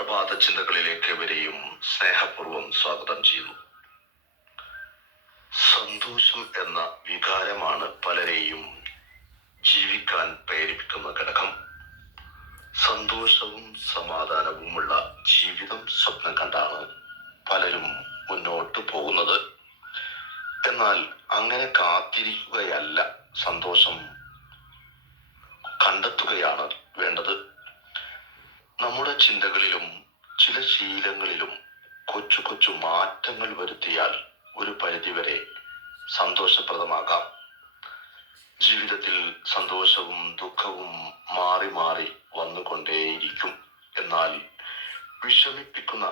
പ്രഭാത ചിന്തകളിലേക്ക് വരെയും സ്നേഹപൂർവം സ്വാഗതം ചെയ്യുന്നു സന്തോഷം എന്ന വികാരമാണ് പലരെയും ജീവിക്കാൻ പ്രേരിപ്പിക്കുന്ന ഘടകം. സന്തോഷവും സമാധാനവുമുള്ള ജീവിതം സ്വപ്നം കണ്ടാണ് പലരും മുന്നോട്ട് പോകുന്നത്. എന്നാൽ അങ്ങനെ കാത്തിരിക്കുകയല്ല സന്തോഷം കണ്ടെത്തുകയാണ് വേണ്ടത്. നമ്മുടെ ചിന്തകളിലും ചില ശീലങ്ങളിലും കൊച്ചു കൊച്ചു മാറ്റങ്ങൾ വരുത്തിയാൽ ഒരു പരിധിവരെ സന്തോഷപ്രദമാകാം. ജീവിതത്തിൽ സന്തോഷവും ദുഃഖവും മാറി മാറി വന്നുകൊണ്ടേയിരിക്കും. എന്നാൽ വിഷമിപ്പിക്കുന്ന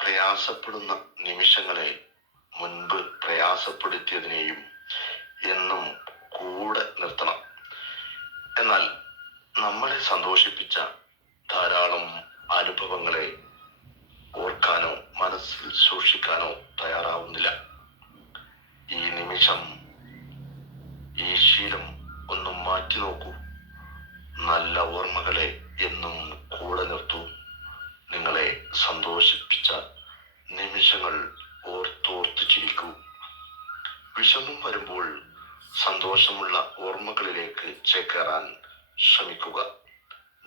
പ്രയാസപ്പെടുന്ന നിമിഷങ്ങളെ മുൻപ് പ്രയാസപ്പെടുത്തിയതിനെയും എന്നും കൂടെ നിർത്തണം. എന്നാൽ നമ്മളെ സന്തോഷിപ്പിച്ച മനസ്സിൽ സൂക്ഷിക്കാനോ തയ്യാറാവുന്നില്ല. ഈ നിമിഷം ഈ ശീലം ഒന്ന് മാറ്റി നോക്കൂ. നല്ല ഓർമ്മകളെ എന്നും കൂടെ നിർത്തൂ. നിങ്ങളെ സന്തോഷിപ്പിച്ച നിമിഷങ്ങൾ ഓർത്തോർത്ത് ചിരിക്കൂ. വിഷമം വരുമ്പോൾ സന്തോഷമുള്ള ഓർമ്മകളിലേക്ക് ചേക്കേറാൻ ശ്രമിക്കുക.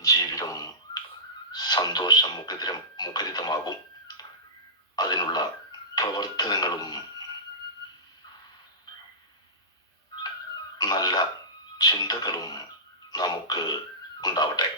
ജീവിതം സന്തോഷം മുഖരിതം മുഖരിതമാകും. അതിനുള്ള പ്രവർത്തനങ്ങളും നല്ല ചിന്തകളും നമുക്ക് ഉണ്ടാവട്ടെ.